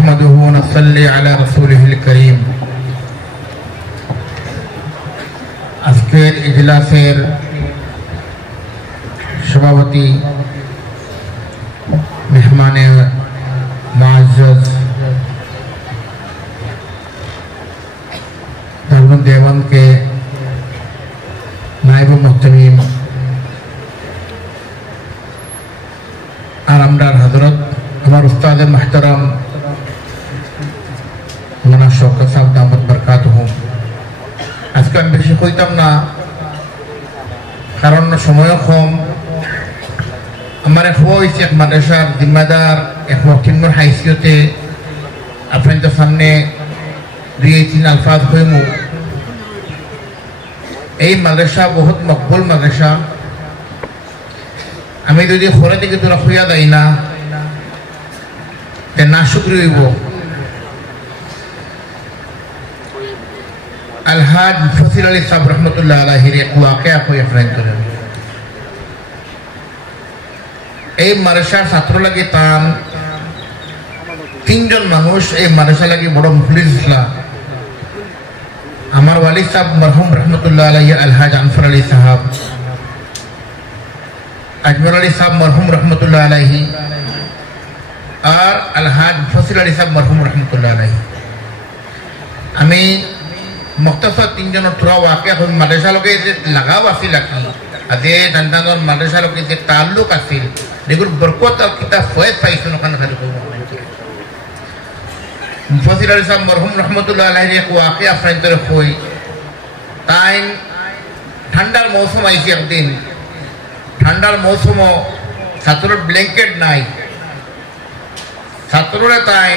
نحمده ونصلي على رسوله الكريم আজকের ইজলাসের সভাপতি মেহমানে মুআজ্জাজ দারুল দেওবন্দ के नायब मुहतमीम आरामदार हजरत हमारे उस्ताद महतरम मौलाना शौकत साहब दामत बरकातुहुम আজকে আমি বেশি কইতাম না কারণ সময় কম আমার হয়েছে এক মাদ্রাসার জিম্মাদার এক মুহতিমর হাইসিয়তে আপনাদের সামনে দুই তিন আলফাজ হইমু এই মাদ্রাসা বহুত মকবুল মাদ্রাসা আমি যদি ঘরে থেকে তোরা খুঁয়া দেয় না না শুক্র হইব আলহাজ ফসিল আলী সাহেব রহমতুল্লাহ আলাইহির এক ওয়াকিয়া কই আপনাদের এই মাদ্রাসার ছাত্র লাগে তান তিনজন মানুষ এই মাদ্রাসা লাগে বড় মুখলিস ইসলাম আমার ওয়ালিদ সাহেব মরহুম রহমতুল্লাহ আলাইহি আলহাজ আনফর আলী সাহেব আজমল আলী সাহেব মরহুম রহমতুল্লাহ আলাইহি আর আলহাজ ফসিল আলী সাহেব মরহুম রহমতুল্লাহ আলাইহি আমি মুখতাসর তিনজনের থ্রু ওয়াকিয়া হই মাদ্রাসা লগে যে লাগাও আছিল আজে দান্দানোর মাদ্রাসা লগে যে তাল্লুক আছিল এগুলো বরকত আর কিতাব ফয়েদ পাইছেন ওখানে খালি মুফাসসির আলী সাহেব মরহুম রহমতুল্লাহ আলাইহির এক ওয়াকিয়া আপনাদের কই তাই ঠান্ডার মৌসুম আইছে একদিন ঠান্ডার মৌসুমও ছাত্রের ব্ল্যাঙ্কেট নাই ছাত্ররা তাই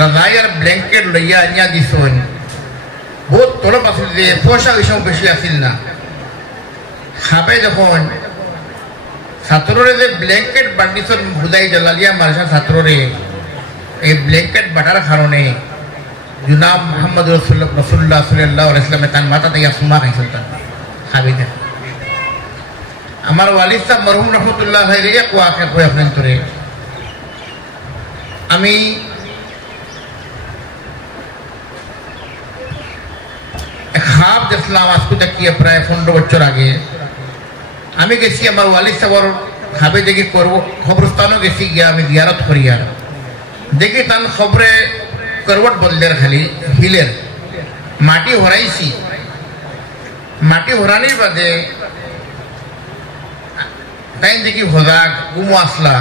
রাজাই আর ব্ল্যাঙ্কেট লইয়া আনিয়া দিছেন বহুত তলব আছিল যে পয়সা ওইসব বেশি আসিল না খাবে যখন ছাত্ররে যে ব্ল্যাঙ্কেট বান্ডিছন বুঝাই জালালিয়া মাদ্রাসা ছাত্ররে এই ব্ল্যাঙ্কেট বাটার কারণে জনাব মুহাম্মদ রাসূলুল্লাহ সাল্লাল্লাহু আলাইহি ওয়াসাল্লাম তার মাথা থেকে সুমা খাইছেন তার খাবে না আমার ওয়ালিদ সাহেব মরহুম রহমতুল্লাহ আলাইহি এক ওয়াকিয়া কই আপনাদের আমি খাব দেখলাম আজকে দেখিয়ে প্রায় 15 বছর আগে আমি গেছি আমার ওয়ালিদ সাহেবের খাবে দেখি করবো খবরস্থানও গেছি গিয়া আমি জিয়ারত করিয়া দেখি তান খবরে করবট বলদের খালি হিলের মাটি হরাইছি মাটি হরানির বাদে তাই দেখি হজাক গুমো আসলা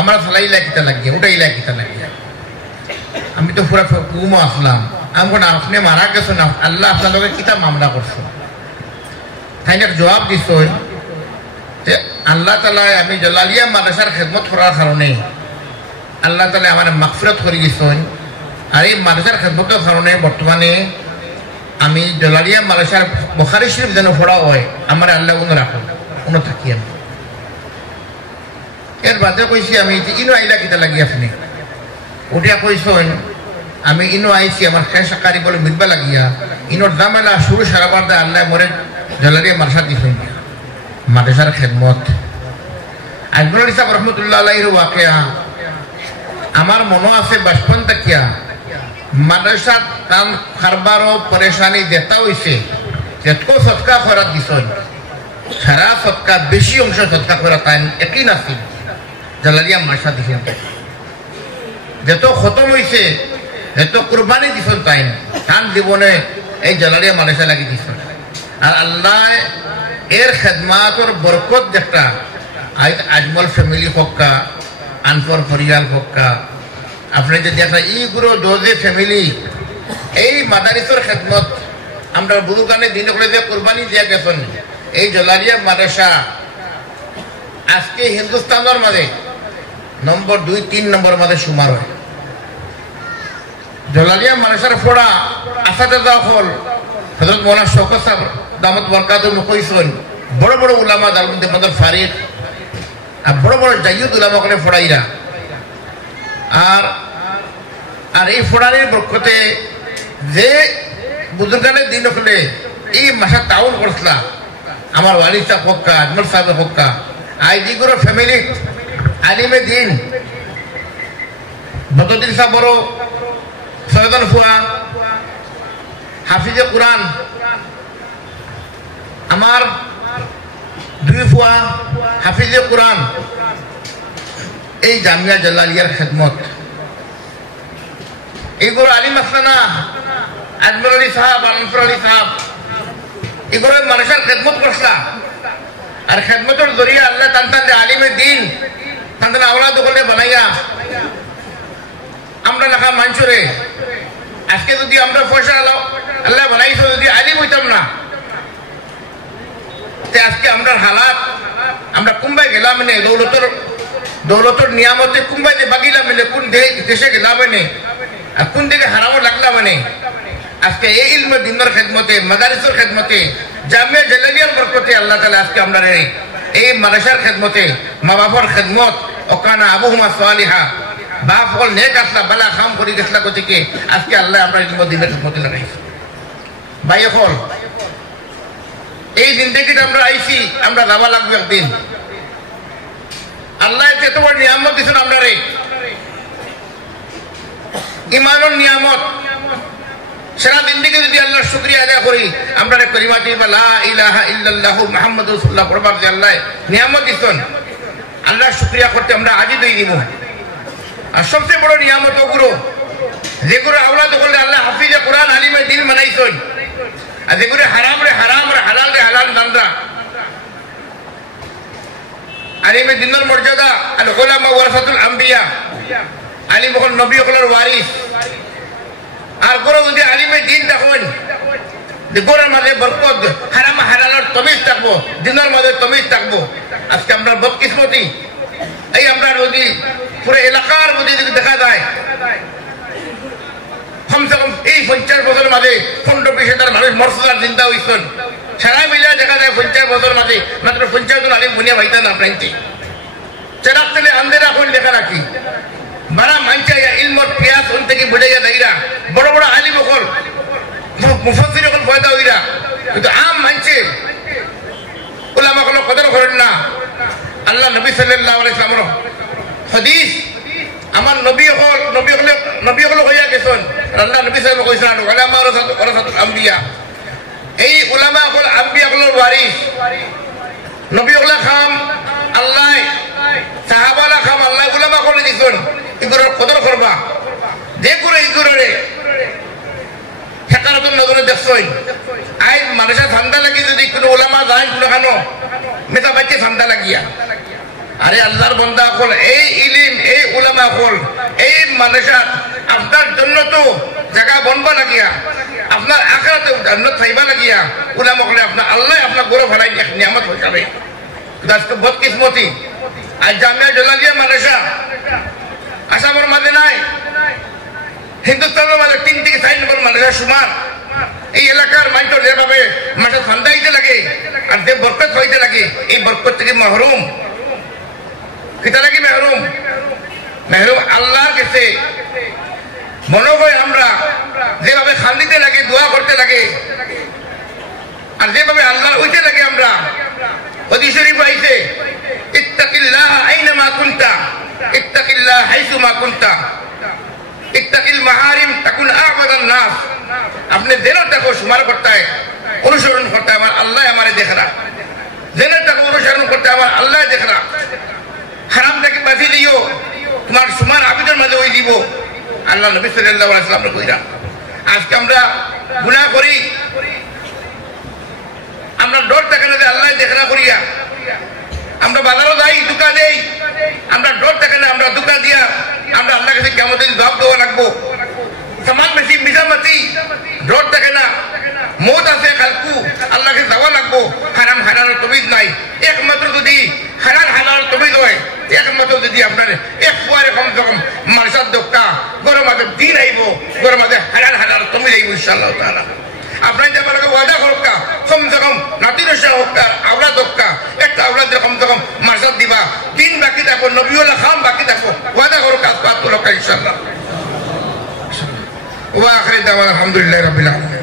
আমার ফেলাইলা কিতা লাগিয়ে উঠাইলা কিতা লাগিয়ে আমি তো পুরা গুমো আসলাম আমি আপনি মারা গেছেন আল্লাহ আপনার লোক কিতা মামলা করছো তাই জবাব দিস যে আল্লাহ তালা আমি জালালিয়া মাদ্রাসার খেদমত করার কারণে আল্লাহ তালা আমার মাগফিরাত করে দিয়েছেন আর এই মাদ্রাসার খেদমতের কারণে বর্তমানে আমি জালালিয়া মাদ্রাসার বুখারী শরীফ যেন পড়া হয় আমার আল্লাহ কোনো রাখুন কোনো থাকি আমি এর বাদে কইছি আমি ইনো আইলা কিতা লাগি আপনি উঠিয়া কইছেন আমি ইনো আইছি আমার শেষ কারি বলে মিলবা লাগিয়া ইনোর দামেলা শুরু সারাবার দা আল্লাহ মরে জালালিয়া মাদ্রাসা দিছেন মাদ্রাসার খেদমত আজমল আলী সাহেব রহমতুল্লাহ আলাইহির ওয়াকিয়া আমার মনে আছে বাসপন তাকিয়া মাদ্রাসা তাম খারবারও পরেশানি দেতা হইছে যেতকো সৎকা খরাত দিছেন সারা সৎকা বেশি অংশ সৎকা খরা তাই একই নাছিল জালালিয়া মাদ্রাসা দিছেন যেত খতম হইছে এত কুরবানি দিছেন তাই তার জীবনে এই জালালিয়া মাদ্রাসা লাগি দিছেন আর আল্লাহ এর খেদমাতর বরকত দেখা আজমল ফ্যামিলি হক্কা আনফর ফরিয়াল হক্কা আপনি যে দেখা এইগুলো দোজে ফ্যামিলি এই মাদারিসের খেদমত আমরা বুড়ুকানে দিন করে যে কুরবানি দিয়া গেছেন এই জালালিয়া মাদ্রাসা আজকে হিন্দুস্তানের মাঝে নম্বর 2-3 নম্বর মাঝে সুমার হয় জালালিয়া মাদ্রাসার ফোড়া আসাদাদা হল হযরত মৌলানা শওকত সাহেব দামত বরকাতুহুম কইছেন বড় বড় উলামা দারুল দেওবন্দের ফারিক আর বড় বড় জাইয়ুদ উলামা করে ফোড়াইরা আর এই ফোড়ারের বরকতে যে বুজুর্গানের দিন হলে এই মাসা তাউন করছলা আমার ওয়ালিদ সাহেব হক্কা আজমল সাহেব হক্কা আইদিগুলো ফ্যামিলি আলিমে দিন বদরুদ্দিন সাহেব বড় সৈয়দন ফুয়া হাফিজে কুরআন আমার দুই ফুয়া হাফিজে কুরআন এই জামিয়া জালালিয়ার খেদমত এগুলো আলিম আসানা আজমল আলী সাহেব আনসুর আলী সাহেব এগুলো মানুষের খেদমত করছিলা আর খেদমতের জরিয়া আল্লাহ টান যে আলিমের দিন টান আওলাদ ওখানে বানাইয়া আমরা লেখা মানসুরে আজকে যদি আমরা পয়সা আল্লাহ বানাইছো যদি আলিম হইতাম না আজকে আমরা হালাত আমরা কুম্বাই গেলাম মানে দৌলতর নিয়ামতে কুম্বাই যে বাগিলাম মানে কোন দেশে গেলাম মানে আর কোন দিকে হারামো লাগলাম মানে আজকে এই ইলম দিনের খেদমতে মাদারিসের খেদমতে জামিয়া জালালিয়ার বরকতে আল্লাহ তাআলা আজকে আমরা এই মাদ্রাসার খেদমতে মা বাবার খেদমত ওকানা আবুহুমা সালিহা বাপ হল নেক আসলা বালা কাম করি গেছলা গতিকে আজকে আল্লাহ আমরা ইলম দিনের খেদমতে লাগাইছি ভাই হল এই জিন্দেগিতে আমরা আইছি আমরা যাওয়া লাগবে একদিন আল্লাহ এত বড় নিয়ামত দিয়েছেন আমরা রে ইমানের নিয়ামত সারা জিন্দেগি যদি আল্লাহর শুকরিয়া আদায় করি আমরা কলিমাটি লা ইলাহা ইল্লাল্লাহু মুহাম্মাদুর রাসূলুল্লাহ পড়বার যে আল্লাহ নিয়ামত দিয়েছেন আল্লাহর শুকরিয়া করতে আমরা আজই দই দিব আর সবচেয়ে বড় নিয়ামত ওগুলো যেগুলো আওলাদ করলে আল্লাহ হাফিজে কুরআন আলিমে দিন বানাইছেন আর যেগুলো হারাম রে হালাল রে হালাল নান্দা আলিমে দিনের মর্যাদা আর উলামা ওয়ারাসাতুল আম্বিয়া আলিম হল নবী হলের ওয়ারিস আর গরো যদি আলিমে দিন দেখুন গোড়ার মাঝে বরকত হারাম হালালের তমিজ থাকবো দিনের মাঝে তমিজ থাকবো আজকে আমরা বদকিসমতি এই আমরা যদি পুরো এলাকার মধ্যে যদি দেখা যায় কমসে কম এই 50 বছর মাঝে 15-20 মানুষ মর্যাদার চিন্তা হয়েছেন সারা মিলে দেখা যায় 50 বছর মাঝে মাত্র 50 জন আলিম বুনিয়া ভাইতান আপনাইতে চেরাক তেলে আন্দেরা কোন লেখা রাখি বারা মানছে ইলমর পিয়াস উন থেকে বুঝাইয়া দাইরা বড় বড় আলিম হল মুফাসসির হল ফয়দা হইরা কিন্তু আম মানছে উলামা হল কদর করেন না আল্লাহ নবী সাল্লাল্লাহু আলাইহি ওয়াসাল্লাম হাদিস আমার নবী হল হইয়া গেছেন আল্লাহ নবী সাল্লাল্লাহু আলাইহি ওয়াসাল্লাম উলামা ওয়ারাসাতুল আম্বিয়া এই উলামা হল আম্বিয়া হলের ওয়ারিস নবী হল খাম আল্লাহ সাহাবালা খাম আল্লাহ উলামা করে দিছেন এগুলোর কদর করবা যে করে এগুলোরে সেকারতন নজরে দেখছই আই মানুষের ঠান্ডা লাগি যদি কোনো ওলামা যায় কোনো মেতা বাচ্চা ঠান্ডা লাগিয়া আরে আল্লাহর বান্দা হল এই ইলিম এই উলামা হল এই মানুষের আপনার জন্য তো জায়গা বনবা লাগিয়া আপনার আখেরাতে জান্নাত পাইবা লাগিয়া উলামা হলে আপনার আল্লাহ আপনার গৌরব হারাই এক নিয়ামত হয়ে যাবে আজকে বদকিসমতি আর জামিয়া জালালিয়া মাদ্রাসা আসামের মাঝে নাই হিন্দুস্তানের মাঝে 3 থেকে 4 নম্বর মাদ্রাসা সমান এই এলাকার মানুষ যেভাবে মাঠে ঠান্ডা হইতে লাগে আর যে বরকত হইতে লাগে এই বরকত থেকে মাহরুম কিতা লাগে মেহরুম আল্লাহর কাছে মনে হয় আমরা যেভাবে খান্দিতে লাগে দোয়া করতে লাগে আর যেভাবে আল্লাহর হইতে লাগে আমরা হাদিস শরীফ আইছে ইত্তাকিল্লাহ আইনামা কুনতা ইত্তাকিল্লাহ হাইসুমা কুনতা ইত্তাকিল মাহারিম তাকুন আ'বাদান নাস আপনি যেন তাকে সুমার করতে হয় অনুসরণ করতে আমার আল্লাহ আমারে দেখ রা যেন তাকে অনুসরণ করতে আমার আল্লাহ দেখ রা হারাম থেকে বাঁচি দিও তোমার সুমার আবিদের মাঝে ওই দিব আল্লাহ নবী সাল্লাল্লাহু আলাইহি ওয়াসাল্লাম কইরা আজকে আমরা গুনাহ করি আমরা ডর থাকে না যে আল্লাহ দেখরা করিয়া আমরা বাজারও যাই দুকা দেই আমরা ডর থাকে না আমরা দুকা দিয়া আমরা আল্লাহর কাছে কিয়ামতের দিন জবাব দেওয়া লাগবো সমান বেশি মিজামতি ডর থাকে না মৌত আছে কালকু আল্লাহকে যাওয়া লাগবো হারাম হালালের তমিজ নাই একমাত্র যদি হালাল তমিজ হয় একমাত্র যদি আপনার এক ফুয়ারে কমসে কম মার্শাদ দোক্কা গরম মাঝে দিন আইব গরম মাঝে হালাল তমিজ আইব ইনশাআল্লাহ তাআলা আপনার যে আমার ওয়াদা করকা কমসে কম নাতি রসা হোক্কা আওলাদ হোক্কা একটা আওলাদের কমসে কম মার্শাদ দিবা দিন বাকি থাকবো নবীওয়ালা খাম বাকি থাকবো ওয়াদা করকা আজকে ইনশাআল্লাহ ওয়া আখির দাওয়ানা আলহামদুলিল্লাহি রাব্বিল আলামিন।